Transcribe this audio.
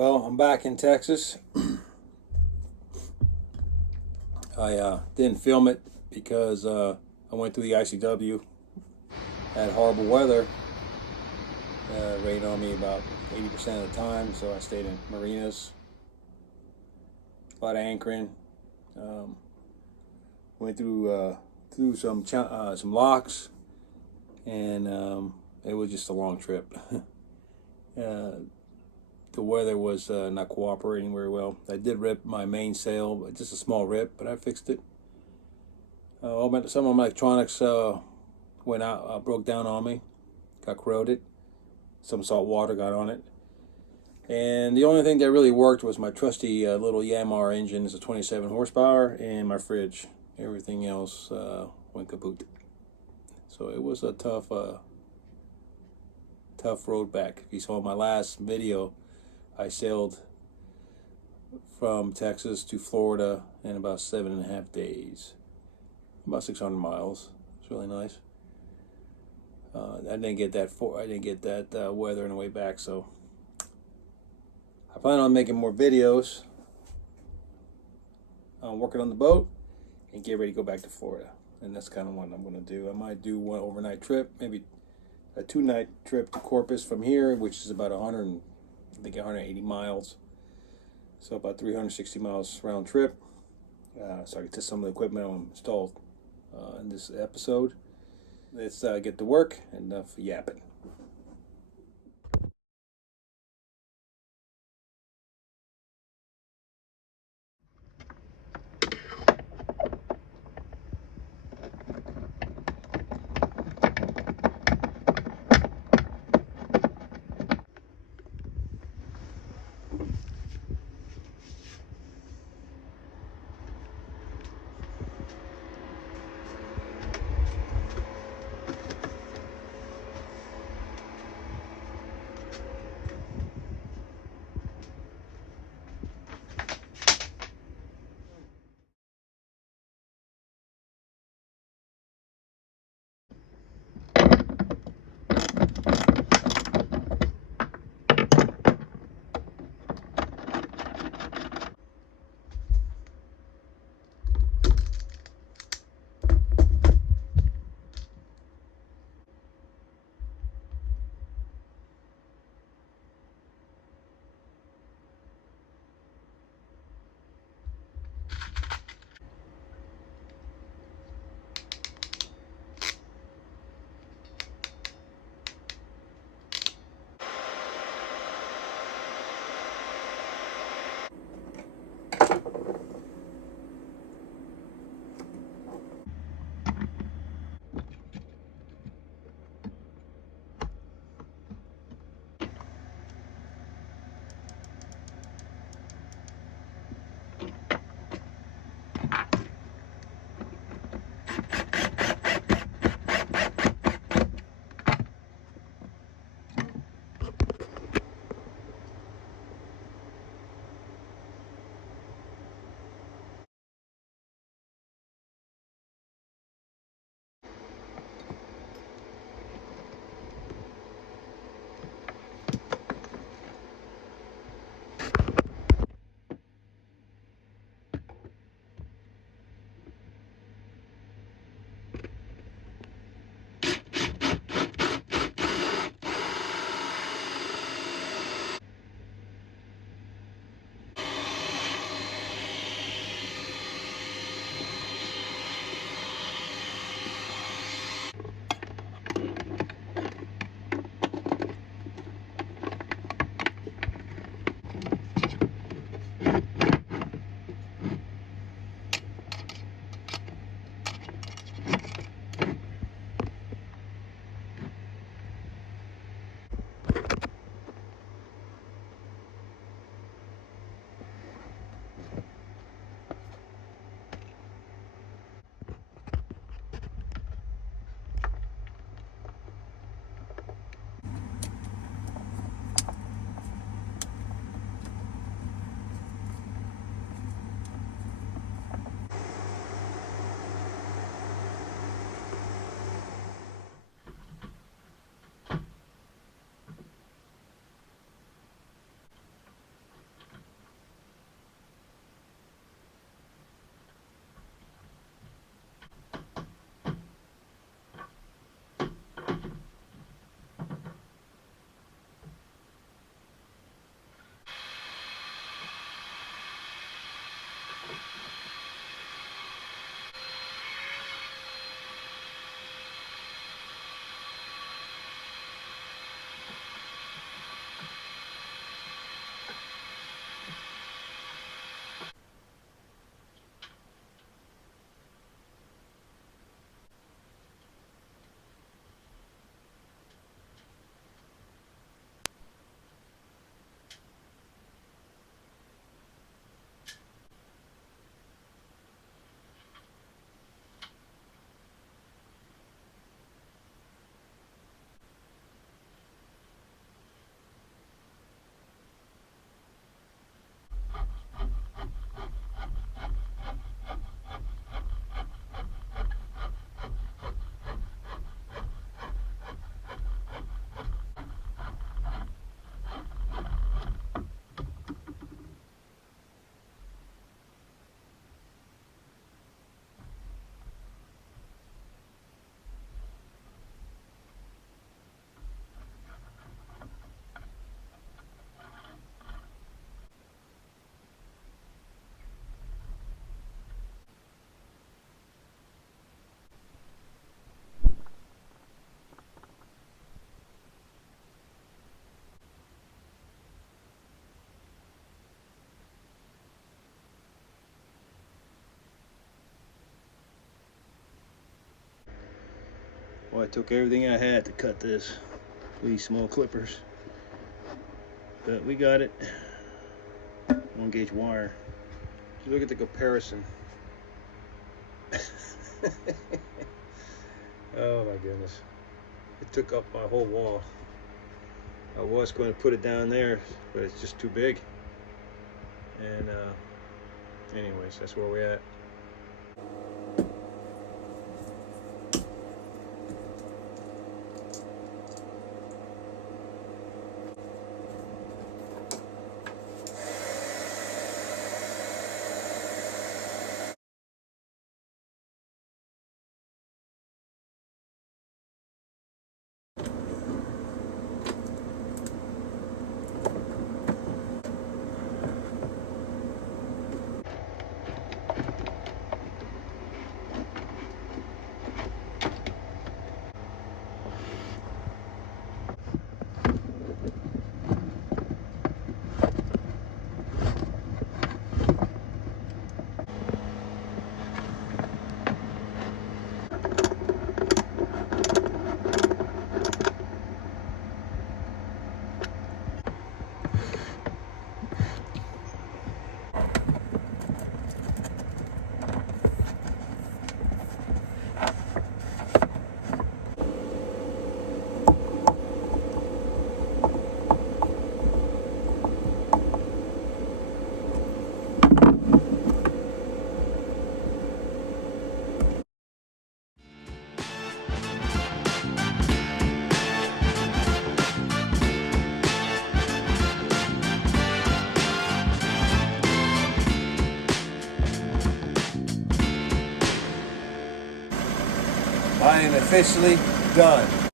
Well, I'm back in Texas. I didn't film it because I went through the ICW, had horrible weather, rained on me about 80% of the time, so I stayed in marinas, a lot of anchoring, went through some locks, and it was just a long trip. The weather was not cooperating very well. I did rip my mainsail, just a small rip, but I fixed it. Some of my electronics went out, broke down on me, got corroded. Some salt water got on it. And the only thing that really worked was my trusty little Yamaha engine. It's a 27 horsepower, and my fridge. Everything else went kaput. So it was a tough road back. If you saw my last video, I sailed from Texas to Florida in about 7.5 days, about 600 miles. It's really nice. I didn't get that weather on the way back, so I plan on making more videos. I'm working on the boat and get ready to go back to Florida, and that's kind of what I'm going to do. I might do one overnight trip, maybe a 2-night trip to Corpus from here, which is about 180 miles, so about 360 miles round trip. So I can test some of the equipment I installed in this episode. Let's get to work. Enough yapping. Well, I took everything I had to cut this. These small clippers. But we got it. 1-gauge wire. So look at the comparison. Oh my goodness. It took up my whole wall. I was going to put it down there, but it's just too big. And anyways, that's where we're at. I am officially done.